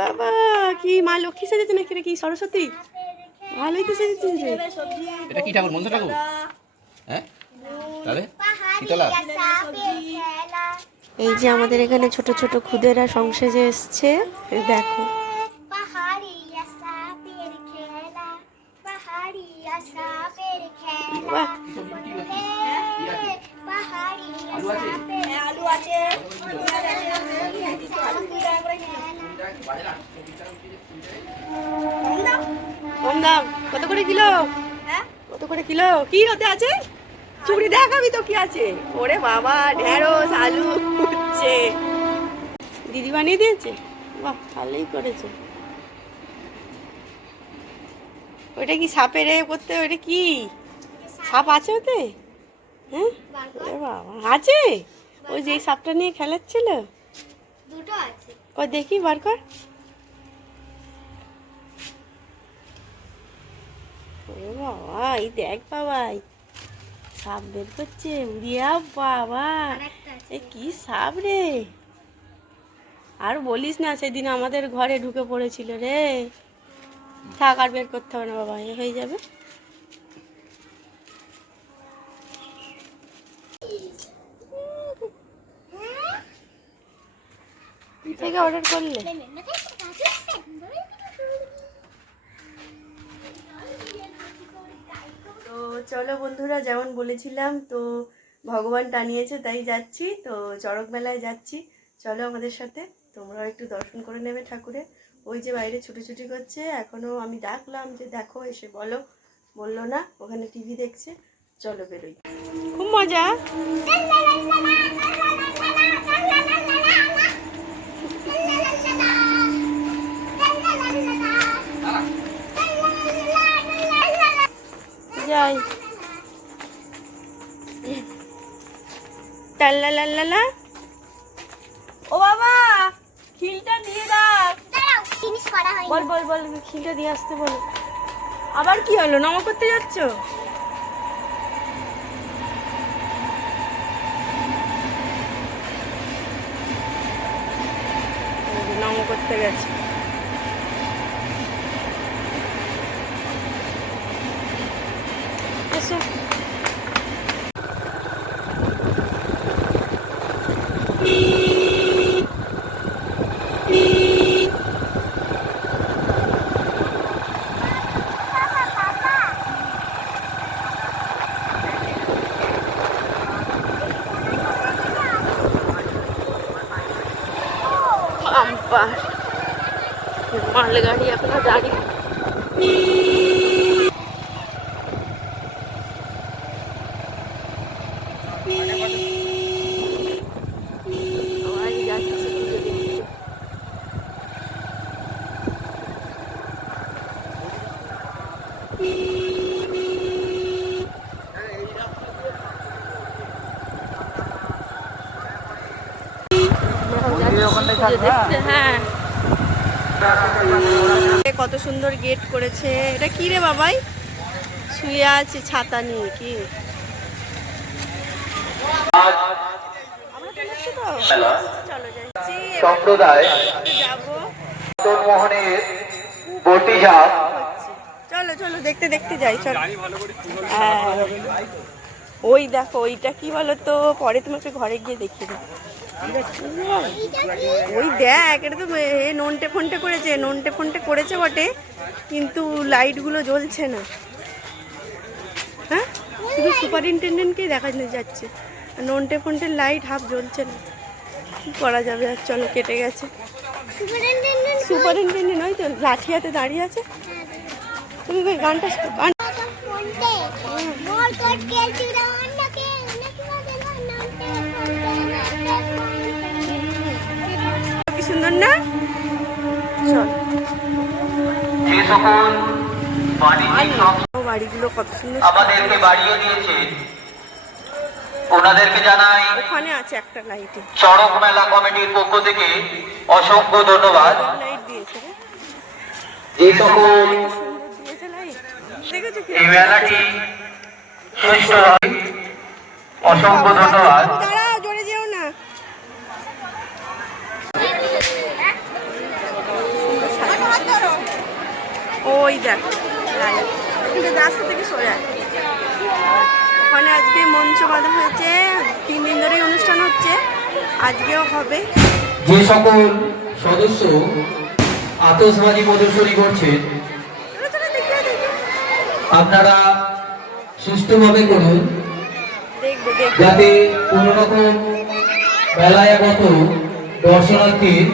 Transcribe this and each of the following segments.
বাবা কি মা লক্ষ্মী সেজেছে নাকি, কি সরস্বতী? ভালোই তো সেজেছে। এটা কি ঠাকুর? মনসা ঠাকুর? হ্যাঁ তবে শীতলা। এই যে আমাদের এখানে ছোট ছোট খুদেরা সংসেজে এসছে, দেখো। কম দাম? কত করে কিলো? কত করে কিলো? কি হতে আছে? চুড়ি দেখাবি তো কি আছে? ওরে বাবা, ঢেঁড়স আলু উচ্ছে দিদি বানিয়ে দিয়েছে। বাহ, ভালোই করেছে। ওইটা কি সাপের এ করতে? ওইটা কি সাপ আছে ওতে? হ্যাঁ বাবা আছে। ওই যে সাপটা নিয়ে খেলাচ্ছিল। দুটো আছে। ও দেখি বার কর। ওরে বাবা, এই দেখ বাবাই, সাপ বের করছে। উড়িয়া বাবা, এ কি সাপ রে! আর বলিস না, সেদিন আমাদের ঘরে ঢুকে পড়েছিল রে। থাক, আর বের করতে হবে না বাবা, এ হয়ে যাবে। থেকে অর্ডার করলে তো চলো বন্ধুরা, যেমন বলেছিলাম তো ভগবান টানিয়েছে তাই যাচ্ছি। তো চড়ক মেলায় যাচ্ছি, চলো আমাদের সাথে। তোমরাও একটু দর্শন করে নেবে ঠাকুরের। ওই যে বাইরে ছুটোছুটি করছে, এখনও আমি ডাকলাম যে দেখো এসে বলো, বললো না, ওখানে টিভি দেখছে। চলো বেরোই, খুব মজা। যাই টাল্লা লাল্লা। ও বাবা, খিলটা দিয়ে দাও। বল বল বল, খিলটা দিয়ে আসতে বলো। আবার কি হলো, নমো করতে যাচ্ছ? নমো করতে গেছে। এসো। মালগাড়ি এখনো দাঁড়িয়ে। হ্যাঁ, কত সুন্দর গেট করেছে। এটা কি রে বাবাই? শুয়ে আছে ছাতা নিয়ে। কি সম্প্রদায় চলো চলো দেখতে দেখতে যাই। চলো, ওই দেখো ওইটা কি বলো তো, পরে তোমাকে ঘরে গিয়ে দেখিয়ে দেবো। ওই দেখ, এটা তো নন্টে ফন্টে করেছে, নন্টে ফন্টে করেছে বটে, কিন্তু লাইটগুলো জ্বলছে না। হ্যাঁ, শুধু সুপারিনটেন্ডেন্টকেই দেখা যাচ্ছে, নন্টে ফন্টের লাইট হাফ জ্বলছে না। কি করা যাবে আর, চলো কেটে গেছে। সুপারিনটেন্ডেন্ট ওই তো লাঠি হাতে দাঁড়িয়ে আছে। তুমি ওই গানটা কি সুন্দর না? বাড়িগুলো কত সুন্দর আমাদেরকে বাড়িয়ে দিয়েছে, ওনাদেরকে জানাই ওখানে আছে একটা লাইট। চড়ক মেলা কমিটির পক্ষ থেকে অসংখ্য ধন্যবাদ। লাইট দিয়েছে যে সকল দিয়েছে লাইট, দেখেছো কি? এই মেলাটি সুষ্ঠু হয়, অসংখ্য ধন্যবাদ। দাঁড়াও, জোরে যেও না। ওই দেখ লাইট, কিন্তু রাস্তা থেকে সরে আয়। ওখানে আজকে মঞ্চ বাঁধা হয়েছে, 3 দিন ধরেই অনুষ্ঠান হচ্ছে, আজকেও হবে। যে সকল সদস্য আতশবাজি প্রদর্শনী করছেন আপনারা সুষ্ঠুভাবে করুন, দেখবো দেখবো। যাতে কোনো রকম মেলায় আগত দর্শনার্থীর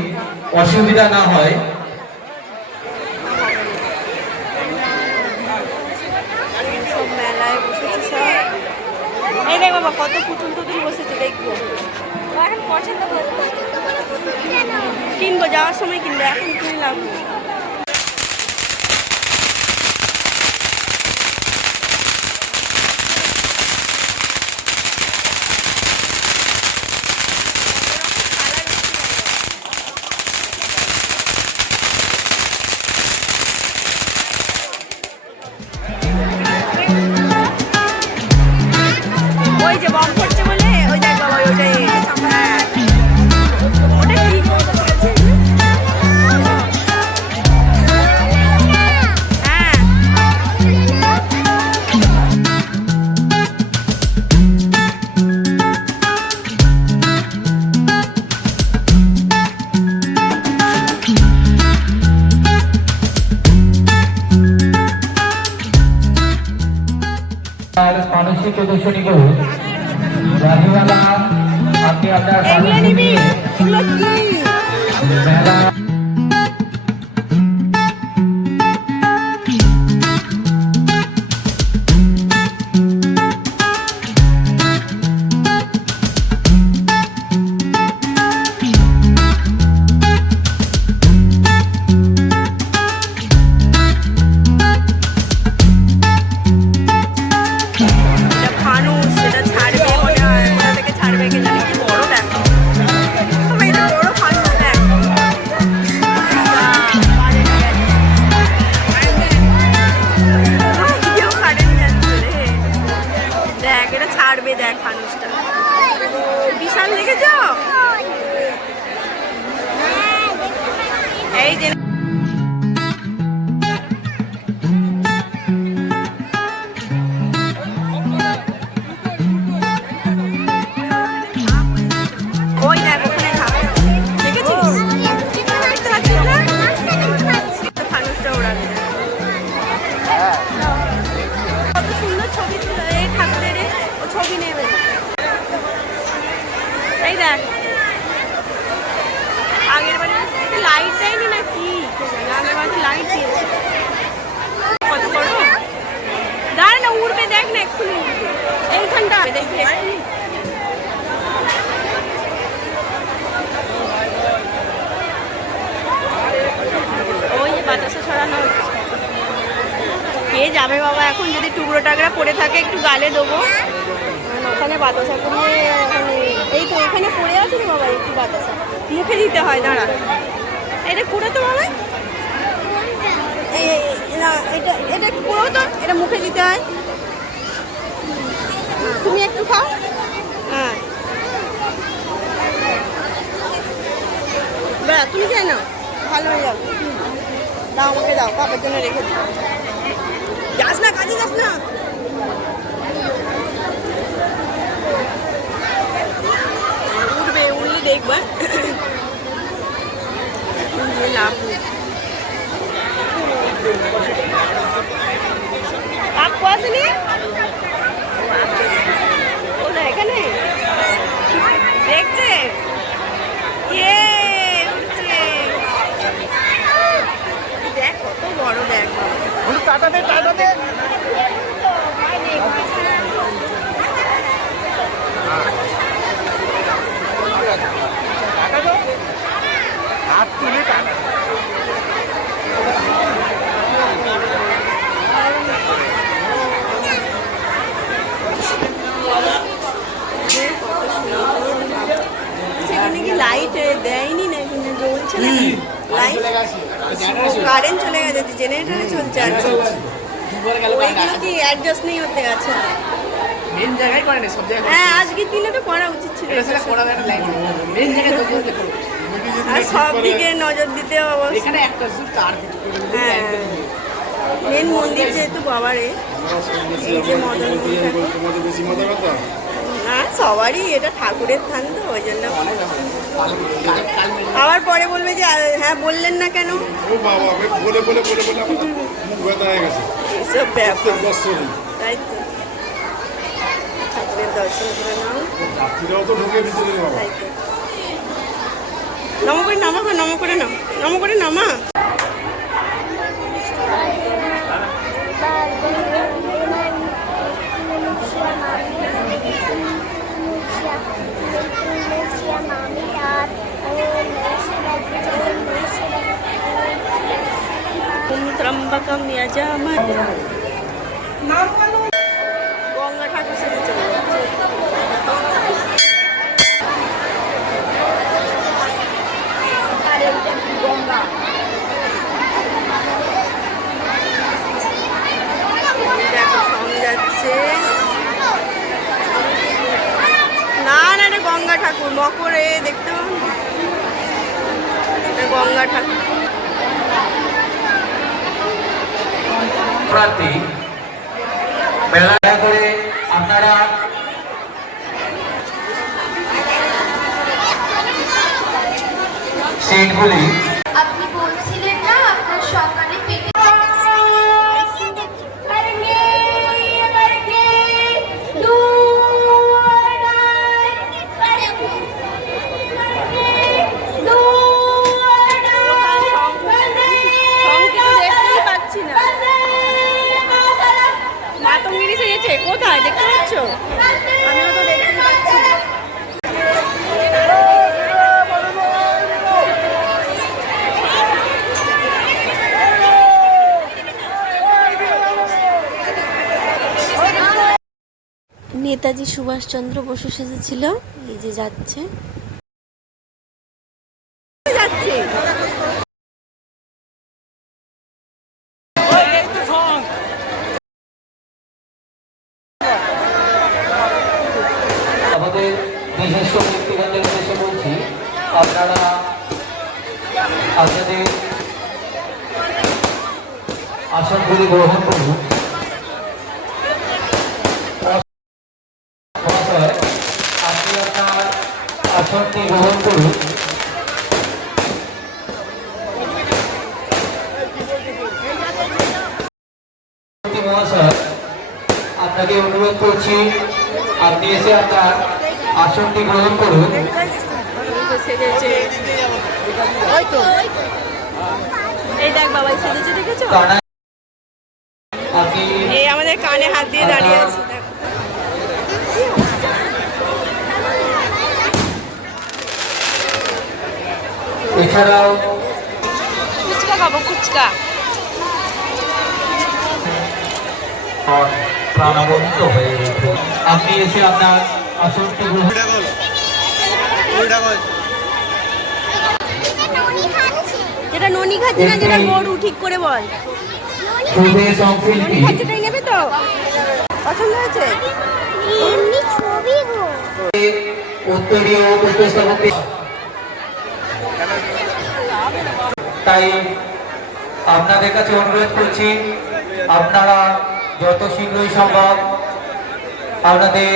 অসুবিধা না হয়। সব মেলায় বসেছে সব। এই দেখ বাবা কত পুতুল টুতুল বসেছে, দেখবো। এখন পছন্দ করবো কিনবো, যাওয়ার সময় কিনবো, এখন কিনলাম। ওই যে বম করছে বলে, ওই দেখ বাবা ওইটাই। হ্যাঁ ওটা কি করছে? হ্যাঁ আর মানসিক প্রদর্শনী করুন। রাজুওয়ালা আপনি আপনার এগুলো নিবি, এগুলো কি? মেলা এটা ফানুস, সেটা ছাড়বে মনে হয়, কোথা থেকে ছাড়বে কে জানে। কি বড় দেখো, তবে এটা বড় ফানুস দেখ। কেউ কারেন্ট যাচ্ছে রে, দেখ এটা ছাড়বে, দেখ ফানুসটা বিশাল দেখেছ। এই যে ওই দেখ ওখানে থাক, দেখেছিস? দেখতে পাচ্ছিস না? ফানুসটা ওড়াচ্ছে। কত সুন্দর ছবি তুলে এই ঠাকুরের, ও ছবি নেবে। এই দেখ আগের বারে লাইট দেয়নি না কি কে জানে, আগের বারে লাইট দিয়েছে। কত বড়, দাঁড়া না উড়বে, দেখ না এক্ষুনি উড়বে। এইখানটা দেখবি এক্ষুনি। ওই যে বাতাসা ছড়ানো হচ্ছে। কে যাবে বাবা এখন, যদি টুকরো টাকরা পড়ে থাকে একটু গালে দেবো। ওখানে বাতাসা করিয়ে, ওখানে এই তো এখানে পড়ে আছে রে বাবা, একটু বাতাসা মুখে দিতে হয়। দাঁড়া এটা পুরো তো বাবা, না এটা এটা একটু পুরো তো, এটা মুখে দিতে হয়। তুমি একটু খাও। হ্যাঁ বা তুমি খেয়ে নাও, ভালো হয়ে যাবে। দাও আমাকে দাও, বাবার জন্য রেখে দিও। যাস না, কাজে যাস না। উঠবে, উঠলে দেখবা লাভ। কাকু আসেনি ওটা এখানে দেখছে। দেখ কত বড়, দেখ টাটা দে, টাটা দে। হাত তুলে টাটা। সেখানে কি লাইট দেয়নি না, কিন্তু জ্বলছে না লাইট, কারেন্ট চলে গেছে, জেনারেটারে চলছে। আর ওইগুলো কি অ্যাডজাস্ট নেই হতে আছে। মেন জায়গায় করে না, সব জায়গায়। হ্যাঁ আজকের দিনে তো করা উচিত ছিল, এটা করা যায় না, লাইন মেন জায়গায় তো করতে করো। আর সব দিকে নজর দিতে হবে। এখানে একটা শুধু তার কিছু করে দিলে হ্যাঁ একদম মেন মন্দির যেহেতু বাবারে, এই যে মদন মোহন ঠাকুর। তোমাদের বেশি মাথা ব্যথা? না, সবারই এটা ঠাকুরের থান তো ওই জন্য। আবার পরে বলবে যে হ্যাঁ বললেন না কেন। ও বাবা, বলে বলে বলে বলে আমার মুখ ব্যথা হয়ে গেছে এসব ব্যাপার, প্রত্যেক বছরই। তাই তো। ঠাকুরের দর্শন করে নাও, যাত্রীরাও তো ঢুকে ভিতরে বাবা। তাই তো। নম করে নামা, নম করে নাও, নম করে নামা। ত্রম্বকম ইয়াজামহে। গঙ্গা ঠাকুর সাথে চলে যাচ্ছে। গঙ্গা দেখো সামনে যাচ্ছে। না না, এটা গঙ্গা ঠাকুর, মকরে দেখতে পাবো। এটা গঙ্গা ঠাকুর। প্রার্থী মেলা করে আপনারা সিটগুলি আপনি বলছিলেন না আপনার সকালে পেটে দেখতেই পাচ্ছি না, মাতঙ্গিরি সেজেছে কোথায় দেখতে পাচ্ছ? আমিও তো দেখতে পাচ্ছি না। নেতাজি সুভাষচন্দ্র বসু সেজেছিল, এই যে যাচ্ছে। যাচ্ছে আমাদের বিশেষ ব্যক্তিগতের উদ্দেশ্যে বলছি, আপনারা আপনাদের আসনগুলি গ্রহণ করুন। মহাশয়, আপনি আপনার আসনটি গ্রহণ করুন। মহাশয়, আপনাকে অনুরোধ করছি আপনি এসে আপনার আসনটি গ্রহণ করুন। সেজেছে, ওই তো এই দেখ বাবা সেজেছে, দেখেছো? কানায় আপনি এই আমাদের কানে হাত দিয়ে দাঁড়িয়ে আছে, দেখো। এছাড়াও ফুচকা খাবো, ফুচকা। প্রাণবন্ত হয়ে ওঠে। আপনি এসে আপনার আসনটি গ্রহণ যেটা ননি খাচ্ছে না, যেটা গরু, ঠিক করে বল। পূর্বে সংশিল্পী খাচ্ছেটাই নেবে তো? পছন্দ হয়েছে? উত্তরীয় উপস্থাপক, তাই আপনাদের কাছে অনুরোধ করছি আপনারা যত শীঘ্রই সম্ভব আপনাদের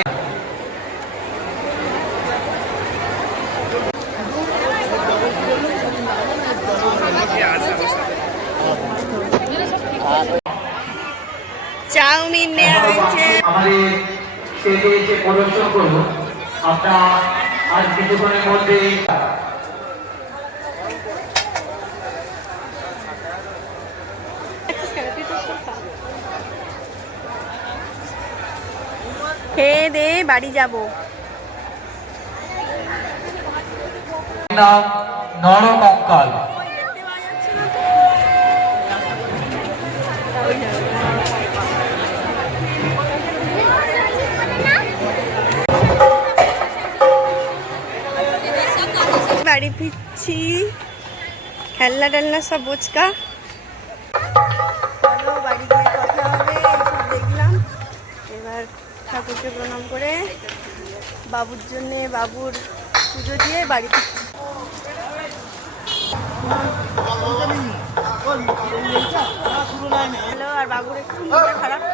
চাউমিন নেওয়া হয়েছে। আমাদের স্টেজে এসে প্রদর্শন করুন। আপনার আজ কিছুক্ষণের মধ্যেই খেয়ে দে বাড়ি যাবো। নাম নরকঙ্কাল। বাড়ি ফিরছি, খেলনা টেলনা সব বোচকা। চলো বাড়ি গিয়ে কথা হবে। এইসব দেখলাম, এবার ঠাকুরকে প্রণাম করে বাবুর জন্যে বাবুর পুজো দিয়ে বাড়ি ফিরছি। হ্যালো একটু মনটা খারাপ।